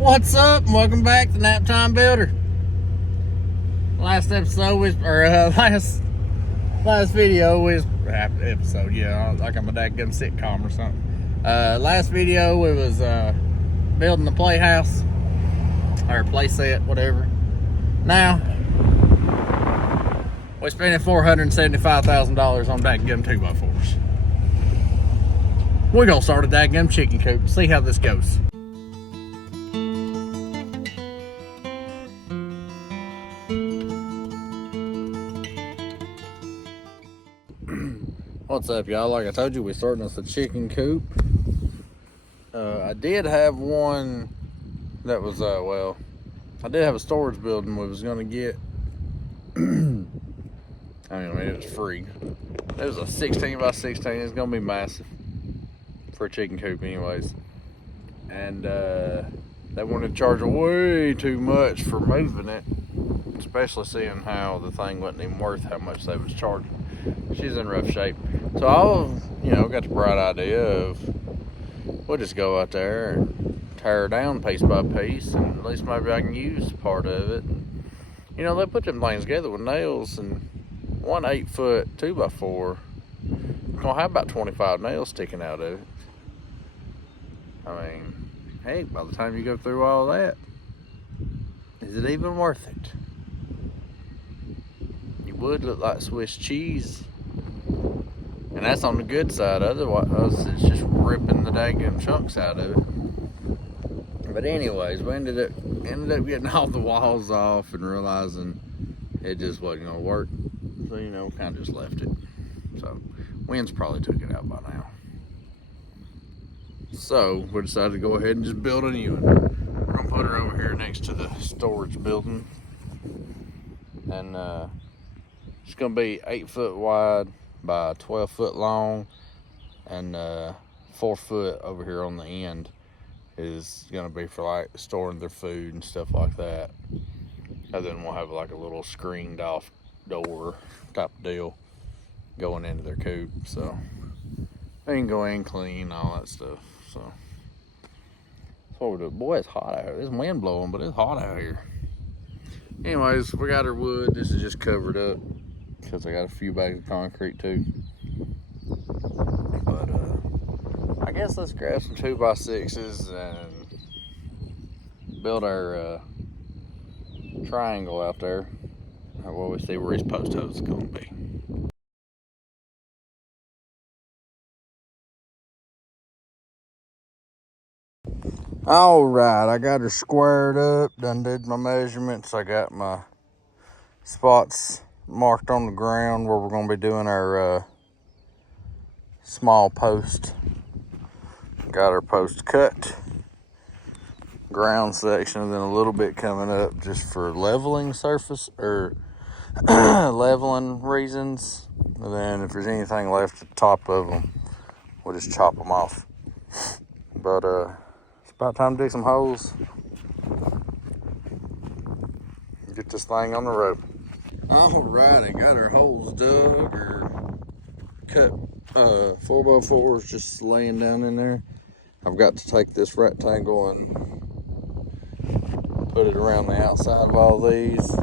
What's up? And welcome back to Naptime Builder. Last episode was, last video was episode. Yeah, like I'm a dadgum sitcom or something. Last video we was building the playhouse or play set, whatever. Now we're spending $475,000 on dadgum 2x4s. We're gonna start a dadgum chicken coop. See how this goes. What's up, y'all? Like I told you, we're starting us a chicken coop. I did have one that was, I did have a storage building we was gonna get. it was free. It was a 16 by 16. It's gonna be massive for a chicken coop anyways. And they wanted to charge way too much for moving it, especially seeing how the thing wasn't even worth how much they was charging. She's in rough shape. So I got the bright idea of we'll just go out there and tear her down piece by piece, and at least maybe I can use part of it. You know, they put them things together with nails, and one 8-foot 2x4 gonna have about 25 nails sticking out of it. I mean, hey, by the time you go through all that, is it even worth it? You would look like Swiss cheese. And that's on the good side. Otherwise, it's just ripping the daggum chunks out of it. But anyways, we ended up getting all the walls off and realizing it just wasn't gonna work. So, kind of just left it. So, winds probably took it out by now. So, we decided to go ahead and just build a new one. We're gonna put her over here next to the storage building. And it's gonna be 8-foot wide by 12-foot long, and 4-foot over here on the end is gonna be for like storing their food and stuff like that. And then we'll have like a little screened off door type deal going into their coop, so they can go in, clean, all that stuff. So that's what we're doing. Boy, it's hot out here. There's wind blowing, but it's hot out here. Anyways, we got our wood. This is just covered up because I got a few bags of concrete too. But I guess let's grab some 2x6s and build our triangle out there. Well, we see where his post hose is going to be. All right, I got her squared up. Done did my measurements. I got my spots marked on the ground where we're going to be doing our small post. Got our post cut, ground section, and then a little bit coming up just for leveling surface or leveling reasons. And then if there's anything left at the top of them, we'll just chop them off. But it's about time to dig some holes. Get this thing on the road. Alrighty, got our holes dug or cut. 4x4s just laying down in there. I've got to take this rectangle and put it around the outside of all these.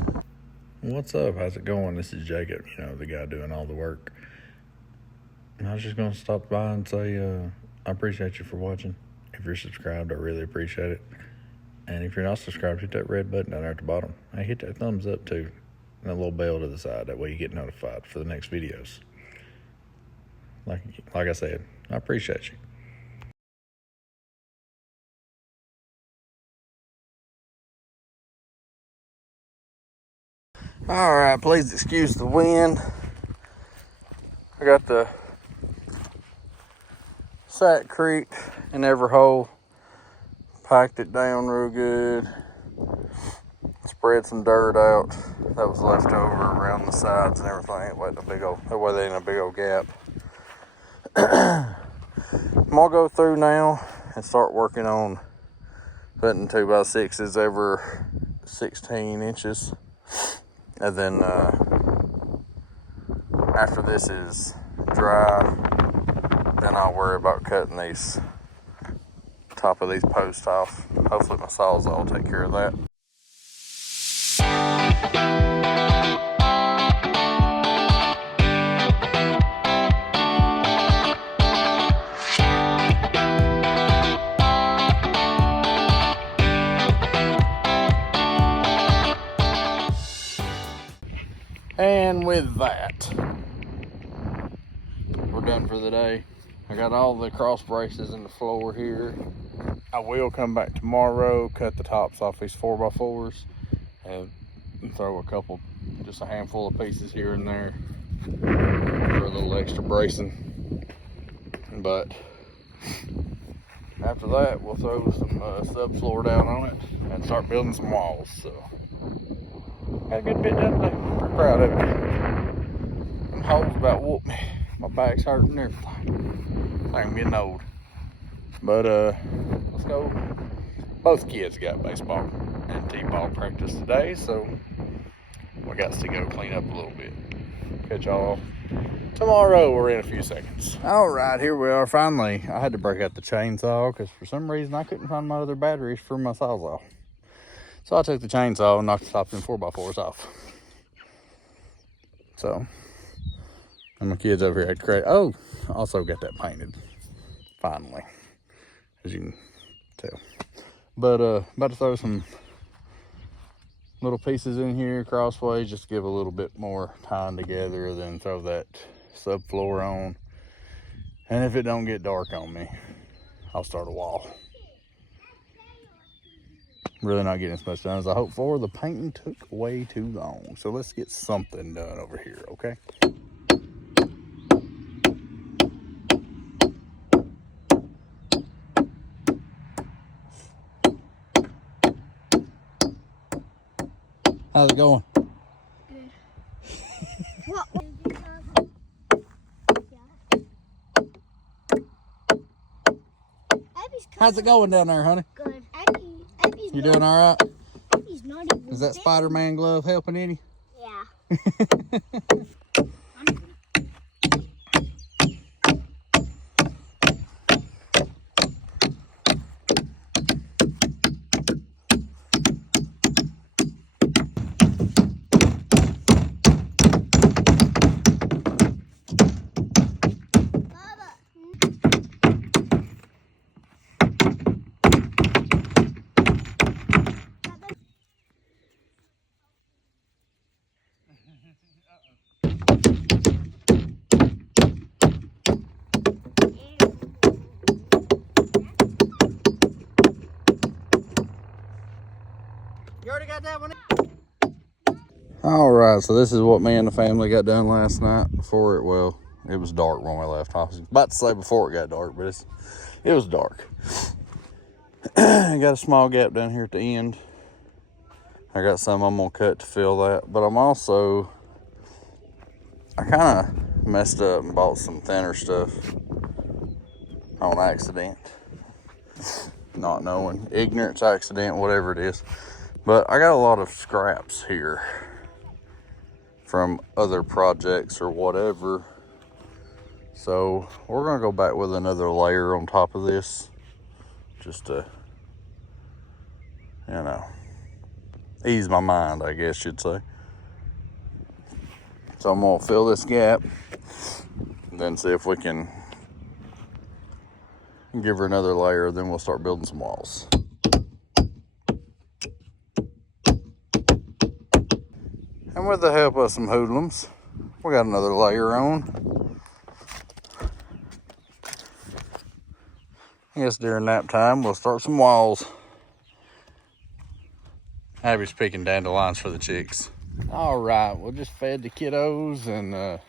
What's up? How's it going? This is Jacob, the guy doing all the work. And I was just going to stop by and say I appreciate you for watching. If you're subscribed, I really appreciate it. And if you're not subscribed, hit that red button down there at the bottom. Hey, hit that thumbs up too. And a little bell to the side. That way you get notified for the next videos. Like I said, I appreciate you. All right, please excuse the wind. I got the Sackcrete in every hole. Packed it down real good. Spread some dirt out that was left over around the sides and everything. That way they ain't a big old gap. I'm gonna go through now and start working on putting 2x6s over 16 inches. And then after this is dry, then I'll worry about cutting these top of these posts off. hopefully my sawzall will take care of that. And with that, we're done for the day. I got all the cross braces in the floor here. I will come back tomorrow, cut the tops off these 4x4s, and throw just a handful of pieces here and there for a little extra bracing. But after that, we'll throw some subfloor down on it and start building some walls. So, got a good bit done today. Pretty proud of it. Them holes about whooped me. My back's hurting and everything. I'm getting old. But let's go. Both kids got baseball and t-ball practice today, so we got to go clean up a little bit. Catch y'all tomorrow or in a few seconds. All right, here we are finally. I had to break out the chainsaw because for some reason I couldn't find my other batteries for my sawzall. So I took the chainsaw and knocked the top of them 4x4s off. So, and my kids over here had credit. Oh, also got that painted, finally, as you can tell. But about to throw some little pieces in here crossways just to give a little bit more time together, then throw that subfloor on. And if it don't get dark on me, I'll start a wall. Really not getting as much done as I hoped for. The painting took way too long. So let's get something done over here, okay? How's it going? Good. How's it going down there, honey? Good. You doing all right? He's not even Is that Spider-Man glove helping any? Yeah. You already got that one in? All right, so this is what me and the family got done last night before it was dark when we left. I was about to say before it got dark, but it was dark. I got a small gap down here at the end. I got some I'm gonna cut to fill that, but I kind of messed up and bought some thinner stuff on accident. Not knowing, ignorance, accident, whatever it is. But I got a lot of scraps here from other projects or whatever. So we're gonna go back with another layer on top of this, just to, you know, ease my mind, I guess you'd say. So I'm gonna fill this gap and then see if we can give her another layer, then we'll start building some walls. And with the help of some hoodlums, we got another layer on. I guess during nap time, we'll start some walls. Abby's picking dandelions for the chicks. All right, we just fed the kiddos and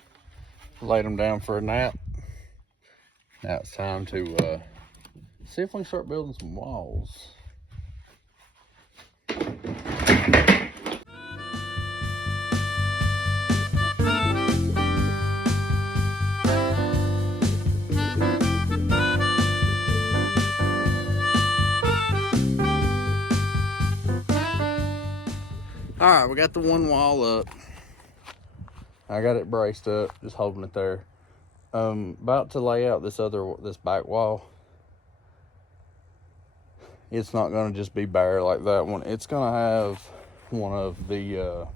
laid them down for a nap. Now it's time to see if we can start building some walls. All right, we got the one wall up. I got it braced up, just holding it there. About to lay out this back wall. it's not gonna just be bare like that one. It's gonna have one of the, I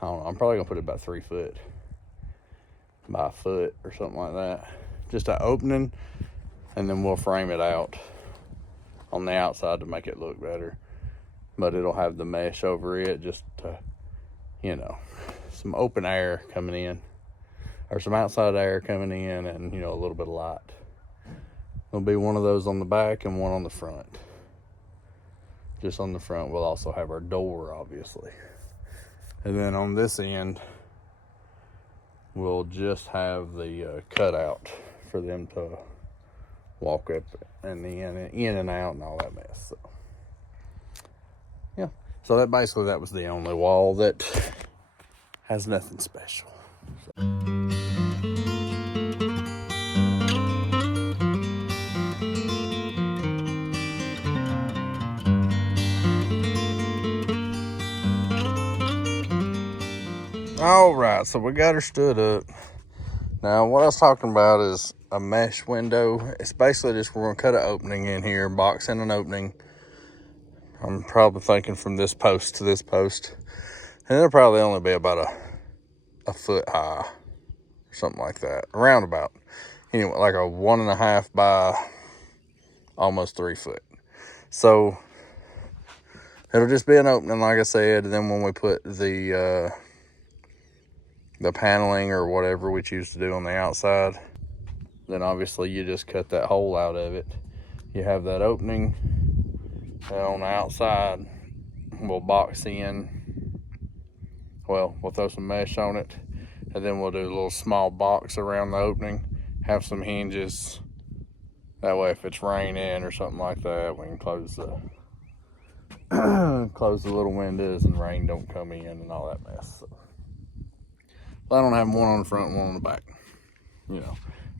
don't know, I'm probably gonna put it about 3 foot by a foot or something like that. Just an opening, and then we'll frame it out on the outside to make it look better. But it'll have the mesh over it just to, you know, some open air coming in, or some outside air coming in, and, you know, a little bit of light. There'll be one of those on the back and one on the front. Just on the front, we'll also have our door, obviously. And then on this end, we'll just have the cutout for them to walk up and in and out and all that mess. So, yeah. So that basically, that was the only wall that has nothing special. All right, so we got her stood up. Now, what I was talking about is a mesh window. It's basically just, we're gonna cut an opening in here, box in an opening. I'm probably thinking from this post to this post. And it'll probably only be about a foot high, or something like that, around about. Anyway, like a 1.5 by almost 3 foot. So it'll just be an opening, like I said, and then when we put the paneling or whatever we choose to do on the outside, then obviously you just cut that hole out of it. You have that opening, and on the outside we'll box in, well, we'll throw some mesh on it, and then we'll do a little small box around the opening, have some hinges, that way if it's raining or something like that, we can close the close the little windows and rain don't come in and all that mess. So I don't have one on the front and one on the back. You know,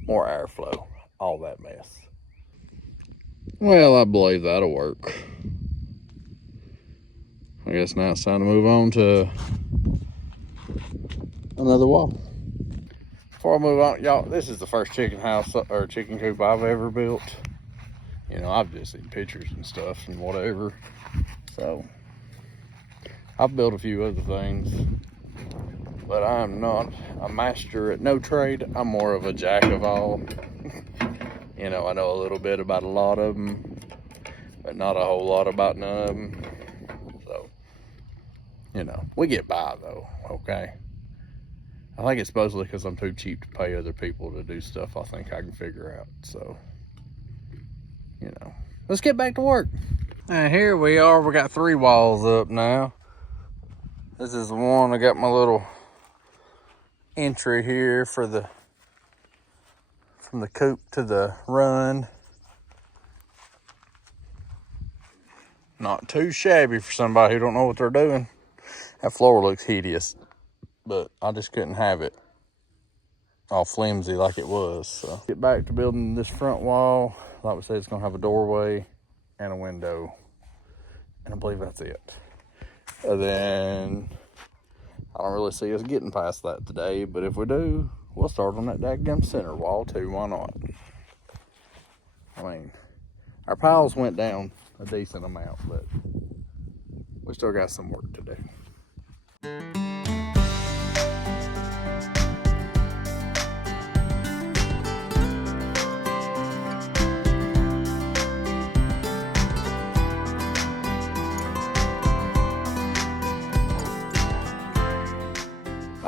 more airflow, all that mess. Well, I believe that'll work. I guess now it's time to move on to another wall. Before I move on, y'all, this is the first chicken house or chicken coop I've ever built. You know, I've just seen pictures and stuff and whatever. So, I've built a few other things, but I'm not a master at no trade. I'm more of a jack of all. You know, I know a little bit about a lot of them, but not a whole lot about none of them. So, you know, we get by though, okay? I think it's supposedly because I'm too cheap to pay other people to do stuff I think I can figure out. So, you know, let's get back to work. And here we are, we got 3 walls up now. This is the one, I got my little entry here for the, from the coop to the run. Not too shabby for somebody who don't know what they're doing. That floor looks hideous, but I just couldn't have it all flimsy like it was. So get back to building this front wall. Like we said, it's gonna have a doorway and a window, and I believe that's it. And then I don't really see us getting past that today, but if we do, we'll start on that dadgum center wall too. Why not? I mean, our piles went down a decent amount, but we still got some work to do.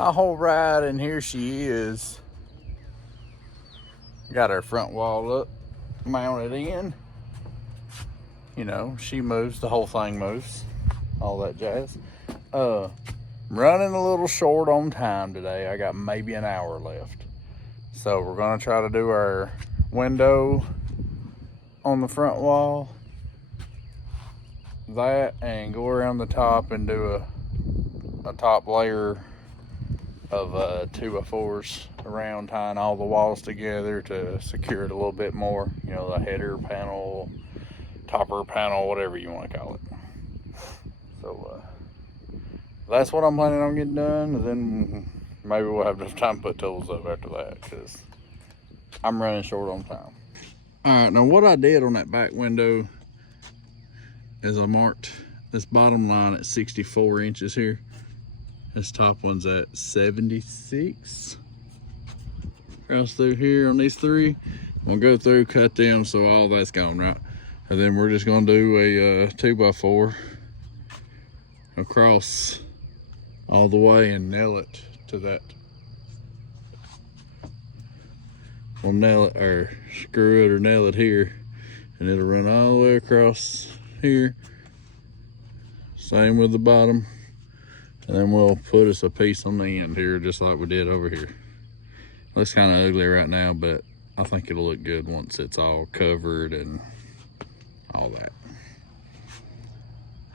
All right, and here she is. Got her front wall up, mounted in. You know, she moves, the whole thing moves, all that jazz. Running a little short on time today. I got maybe an hour left. So we're gonna try to do our window on the front wall, that, and go around the top and do a top layer of 2x4s around, tying all the walls together to secure it a little bit more. You know, the header panel, topper panel, whatever you want to call it. So that's what I'm planning on getting done, and then maybe we'll have enough time to put tools up after that, because I'm running short on time. All right, now what I did on that back window is I marked this bottom line at 64 inches here. This top one's at 76. Across through here on these three. I'm gonna go through, cut them so all that's gone, right? And then we're just gonna do a 2x4 across all the way and nail it to that. We'll nail it, or screw it or nail it here, and it'll run all the way across here. Same with the bottom. And then we'll put us a piece on the end here, just like we did over here. Looks kind of ugly right now, but I think it'll look good once it's all covered and all that.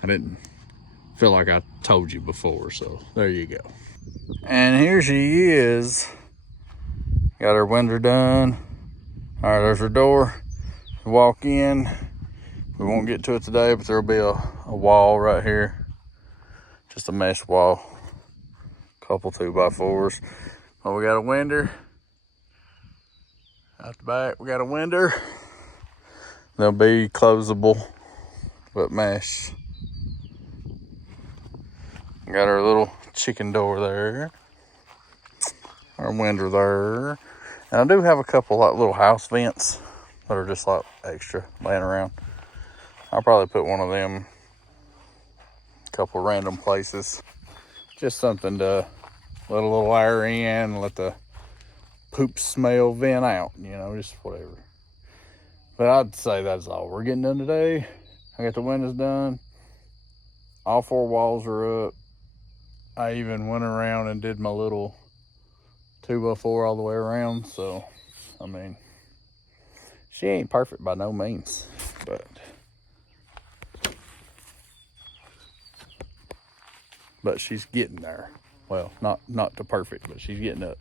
I didn't feel like I told you before, so there you go. And here she is. Got her window done. All right, there's her door. Walk in. We won't get to it today, but there'll be a wall right here. Just a mesh wall. Couple 2x4s. Well, we got a window. Out the back, we got a window. They'll be closable, but mesh. Got our little chicken door there. Our window there. And I do have a couple like little house vents that are just like extra laying around. I'll probably put one of them a couple random places. Just something to let a little air in, let the poop smell vent out, you know, just whatever. But I'd say that's all we're getting done today. I got the windows done. All 4 walls are up. I even went around and did my little 2x4 all the way around. So, I mean, she ain't perfect by no means, but she's getting there. Well, not to perfect, but she's getting up.